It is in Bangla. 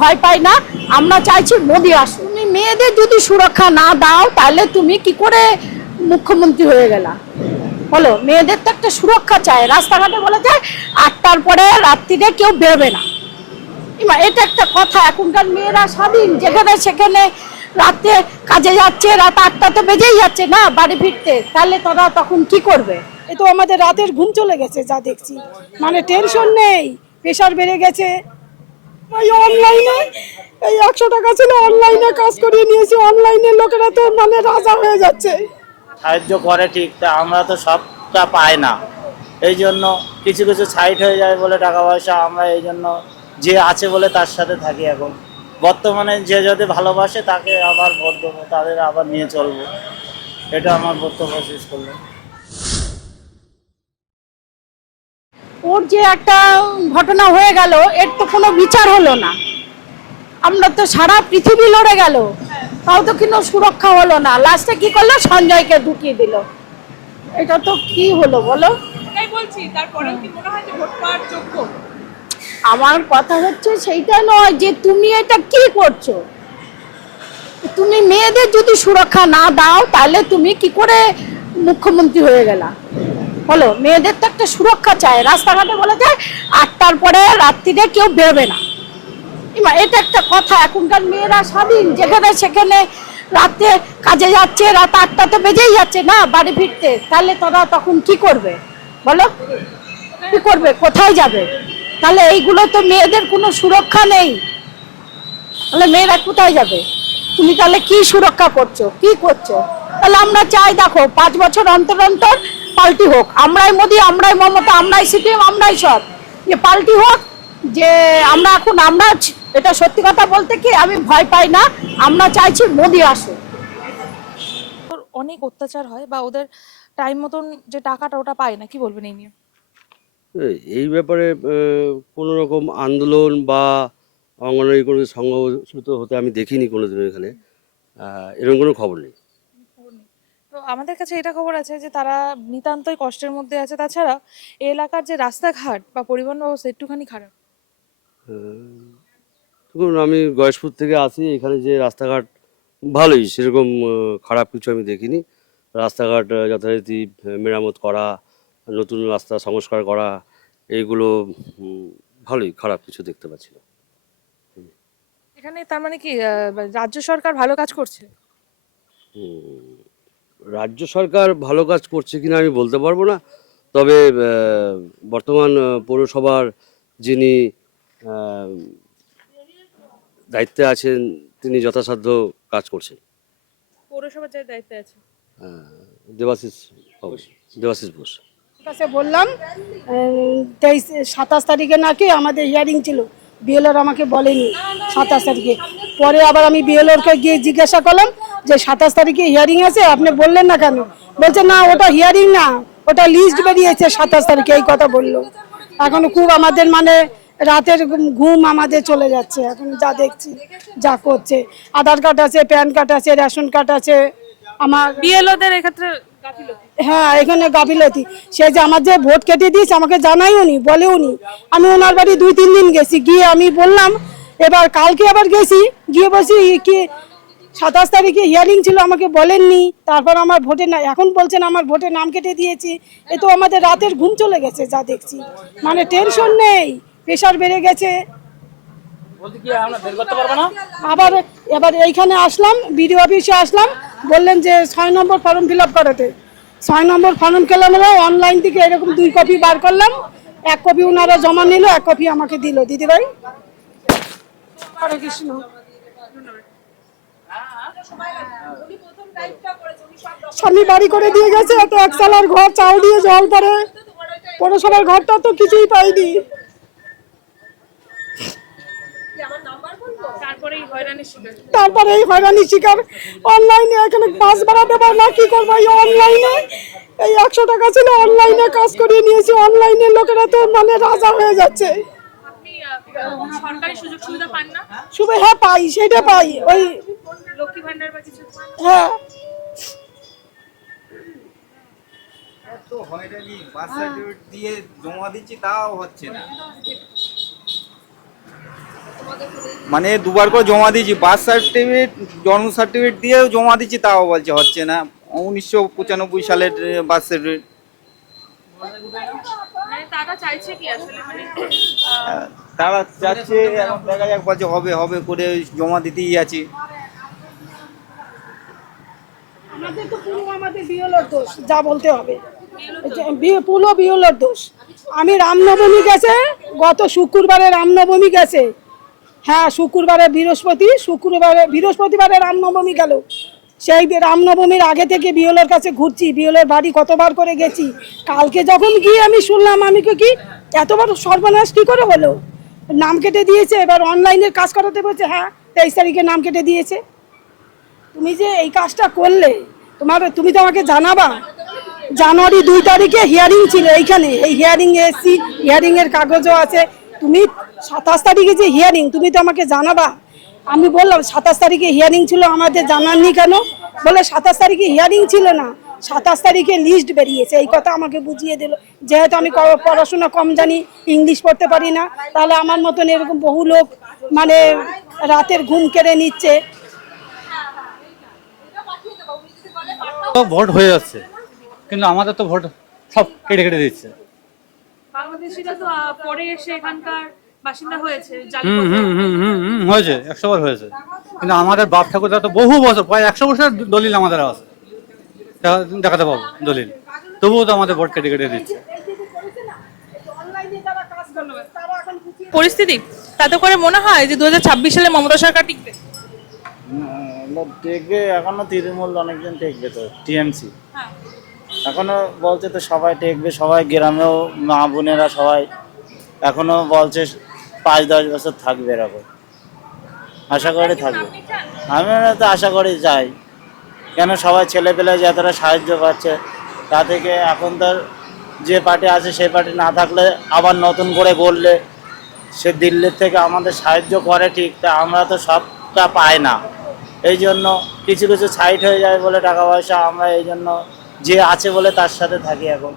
ভয় পাই না, আমরা চাইছি মোদি আসুক। তুমি মেয়েদের যদি সুরক্ষা না দাও তাহলে তুমি কি করে মুখ্যমন্ত্রী হয়ে গেলা বলো? মেয়েদের তো একটা সুরক্ষা চাই। রাস্তাঘাটে বলে যায় 8টার পরে রাত্রিরে কেউ বেরোবে না। এটা একটা কথা। এখনকার মেয়েরা স্বাধীন, যেখানে সেখানে রাতে কাজে যাচ্ছে, রাত 8টা তো বেজেই যাচ্ছে না বাড়ি ফিরতে, তাহলে তারা তখন কি করবে? এ তো আমাদের রাতের ঘুম চলে গেছে যা দেখছি, মানে টেনশন নেই, প্রেশার বেড়ে গেছে। এই অনলাইনে এই 100 টাকা ছিল, অনলাইনে কাজ করিয়ে নিয়েছি। অনলাইনে লোকেরা তো মানে রাজা হয়ে যাচ্ছে। সাহায্য করে ঠিক, তা আমরা তো সবটা পাই না, এই জন্য কিছু কিছু সাইড হয়ে যায় বলে টাকা পয়সা, আমরা এই জন্য যে আছে বলে তার সাথে থাকি। এখন বর্তমানে যে যদি ভালোবাসে তাকে আবার ভোট দেবো, তাদের আবার নিয়ে চলবো, এটা আমার বক্তব্য শেষ করলাম। ওর যে একটা ঘটনা হয়ে গেল, এর তো কোনো বিচার হলো না। আমরা তো সারা পৃথিবী লড়ে গেল, তাও তো কোনো সুরক্ষা হলো না। লাস্টে কি করলো? সঞ্জয়কে ঢুকিয়ে দিল। এটা তো কি হলো বলো? আমার কথা হচ্ছে সেইটা নয় যে তুমি এটা কি করছো। তুমি মেয়েদের যদি সুরক্ষা না দাও তাহলে তুমি কি করে মুখ্যমন্ত্রী হয়ে গেলা বলো? মেয়েদের তো একটা সুরক্ষা চাই। রাস্তাঘাটে বলে যায় 8টার পরে রাত্রিরে কেউ বেরোবে না। এটা একটা কথা। এখনকার মেয়েরা স্বাধীন, যেখানে সেখানে রাতে কাজে যাচ্ছে, রাত 8টা তো বেজেই যাচ্ছে না বাড়ি ফিরতে, তাহলে তারা তখন কি করবে বলো? কি করবে? কোথায় যাবে? তাহলে এইগুলো তো মেয়েদের কোনো সুরক্ষা নেই, তাহলে মেয়েরা কোথায় যাবে? তুমি তাহলে কি সুরক্ষা করছো, কি করছো? তাহলে আমরা চাই দেখো 5 বছর অন্তর অন্তর পাল্টি হোক। আমরাই মোদি, আমরাই মমতা, আমরাই সিপিএম, আমরাই সব, যে পাল্টি হোক। যে আমরা এখন এটা সত্যি কথা বলতে কি আমি ভয় পাই না, আমরা চাইছি মোদি আসুক। অনেক অত্যাচার হয় বা ওদের টাইম মতন যে টাকাটা ওটা পায় না, কি বলবেন এই নিয়ে? এই ব্যাপারে কোনো রকম আন্দোলন বা অঙ্গনওয়াড়ি কোনো সংগঠিত হতে আমি দেখিনি কোনোদিন এখানে। এরকম কোনো খবর নেই। তো আমাদের কাছে এটা খবর আছে যে তারা নিতান্তই কষ্টের মধ্যে আছে। তাছাড়া এই এলাকার যে রাস্তাঘাট বা পরিবহন ব্যবস্থা একটুখানি খারাপ। দেখুন, আমি গয়েশপুর থেকে আসি, এখানে যে রাস্তাঘাট ভালোই, সেরকম খারাপ কিছু আমি দেখিনি। রাস্তাঘাট যথারীতি মেরামত করা, নতুন রাস্তা সংস্কার করা, এইগুলো ভালোই, খারাপ কিছু দেখতে পাচ্ছি না। এখানে তার মানে কি রাজ্য সরকার ভালো কাজ করছে? রাজ্য সরকার ভালো কাজ করছে কিনা আমি বলতে পারবো না, তবে বর্তমান পৌরসভার যিনি আহ, দায়িত্বে আছেন তিনি যথাসাধ্য কাজ করছেন। পৌরসভার যে দায়িত্বে আছে দেবাশিস বাবু, দেবাশিস বোস। কাছে বললাম 27 তারিখে নাকি আমাদের হিয়ারিং ছিল, বিএলওর আমাকে বলেনি 27 তারিখে। পরে আবার আমি বিএলওরকে গিয়ে জিজ্ঞাসা করলাম যে 27 তারিখে হিয়ারিং আছে, আপনি বললেন না কেন? বলছে না ওটা হিয়ারিং না, ওটা লিস্ট বেরিয়েছে 27 তারিখে, এই কথা বললো। এখন খুব আমাদের মানে রাতের ঘুম আমাদের চলে যাচ্ছে এখন যা দেখছি, যা করছে। আধার কার্ড আছে, প্যান কার্ড আছে, রেশন কার্ড আছে আমার। বিএলওদের এক্ষেত্রে গাফিলতি। হ্যাঁ, এখানে গাফিলতি। সে যে আমার যে ভোট কেটে দিয়েছে আমাকে জানাইও নি, বলেও নি। আমি ওনার বাড়ি 2-3 দিন গেছি, গিয়ে আমি বললাম, এবার কালকে আবার গেছি, গিয়ে বলছি কি 27 তারিখে হিয়ারিং ছিল, আমাকে বলেননি। তারপর আমার ভোটে না, এখন বলছেন আমার ভোটে নাম কেটে দিয়েছি। এ তো আমাদের রাতের ঘুম চলে গেছে যা দেখছি, মানে টেনশন নেই, প্রেশার বেড়ে গেছে। আবার এবার এইখানে আসলাম, বিডিও অফিসে আসলাম, বললেন যে 6 নম্বর ফর্ম ফিল আপ করাতে। 6 নম্বর ফর্ম ফিল আপ হলো, অনলাইন থেকে এরকম 2 কপি বার করলাম, 1 কপি ওনারা জমা নিল, 1 কপি আমাকে দিল। দিদিভাই, হরে কৃষ্ণ। স্বামী বাড়ি করে দিয়ে গেছে, এত 1 সালার ঘর, চাল দিয়ে জল পড়ে, পৌরসভার ঘরটা তো কিছুই পাইনি। তারপরে এই হয়রানি শিকার। অনলাইনে এখানে বাস ভাড়া দেবো না, কি করবো? এই অনলাইনে এই 100 টাকা ছিল, অনলাইনে কাজ করিয়ে নিয়েছি। অনলাইনে লোকেরা তো মানে রাজা হয়ে যাচ্ছে। সরকারি সুযোগ সুবিধা পান না? শুধু হ্যাঁ পাই, সেটা পাই, ওই লক্ষ্মী ভান্ডার বা কিছু? হ্যাঁ। তো হয়রানি, বার্থ সার্টিফিকেট দিয়ে জমা দিচ্ছি তাও হচ্ছে না। মানে দুবার করে জমা দিয়েছি, বার্থ সার্টিফিকেট জন্ম সার্টিফিকেট দিয়েও জমা দিচ্ছি, তাও বলছে হচ্ছে না। 1995 সালের বার্থ সার্টিফিকেট। মানে তারা চাইছে কি আসলে, মানে তারা যাচ্ছে, এখন দেখা যাক, বলছে হবে হবে করে জমা দিতেই আছে। আমাদের তো পুরো আমাদের বিএলওর দোষ, যা বলতে হবে, পুরো বিএলওর দোষ। আমি রামনবমী গেছে, গত শুক্রবারে রামনবমী গেছে, হ্যাঁ শুক্রবারে বৃহস্পতিবারে রামনবমী গেল। সেই রামনবমীর আগে থেকে বিএলওর কাছে ঘুরছি, বিএলওর বাড়ি কতবার করে গেছি। কালকে যখন গিয়ে আমি শুনলাম, আমি কি এত বড় সর্বনাশ কী করে হলো, নাম কেটে দিয়েছে, এবার অনলাইনের কাজ করাতে বলছে, হ্যাঁ 23 তারিখে নাম কেটে দিয়েছে। তুমি যে এই কাজটা করলে, তুমি তো আমাকে জানাবা। জানুয়ারি 2 তারিখে হিয়ারিং ছিল এইখানে, এই হিয়ারিং এসছি, হিয়ারিংয়ের কাগজও আছে। তুমি 27 তারিখে যে হিয়ারিং, তুমি তো আমাকে জানাবা। আমি বললাম 27 তারিখে হিয়ারিং ছিল, আমাদের জানাননি কেন? বলে 27 তারিখে হিয়ারিং ছিল না, 27 তারিখে লিস্ট বেরিয়েছে। এই কথা আমাকে বুঝিয়ে দিল। যেহেতু আমি পড়াশোনা কম জানি, ইংলিশ পড়তে পারি না, তাহলে আমার মতন এরকম বহু লোক মানে রাতের ঘুম কেড়ে নিচ্ছে। তো ভোট হয়ে যাচ্ছে, কিন্তু আমাদের তো ভোট সব কেটে কেটে দিচ্ছে। বাংলাদেশিরা তো পরে এসে এখানকার বাসিন্দা হয়েছে, হয়েছে, 100 বার হয়েছে, কিন্তু আমাদের বাপ ঠাকুরদা তো বহু বছর, প্রায় 100 বছরের দলিল আমাদের আছে, দেখাতে পাবো দলিল, তবুও তো আমাদের ভোট কেটে কেটে দিচ্ছে। পরিস্থিতি তাতে করে মনে হয় যে 2026 সালে মমতা সরকার টিকবে। টেকবে, এখনো তৃণমূল অনেকজন টেকবে তো, টিএমসি এখনো বলছে তো সবাই টেকবে, সবাই গ্রামেও মা বোনেরা সবাই এখনো বলছে 5-10 বছর থাকবে, এরকম আশা করি থাকবে। আমি তো আশা করি যাই, কেন সবাই ছেলেপেলে যতটা সাহায্য পাচ্ছে, তা থেকে এখন তো যে পার্টি আছে সেই পার্টি না থাকলে আবার নতুন করে গড়লে সে দিল্লির থেকে আমাদের সাহায্য করে ঠিক, তা আমরা তো সবটা পাই না। এই জন্য কিছু কিছু সাইড হয়ে যায় বলে টাকা পয়সা, আমরা এই জন্য যে আছে বলে তার সাথে থাকি এখন।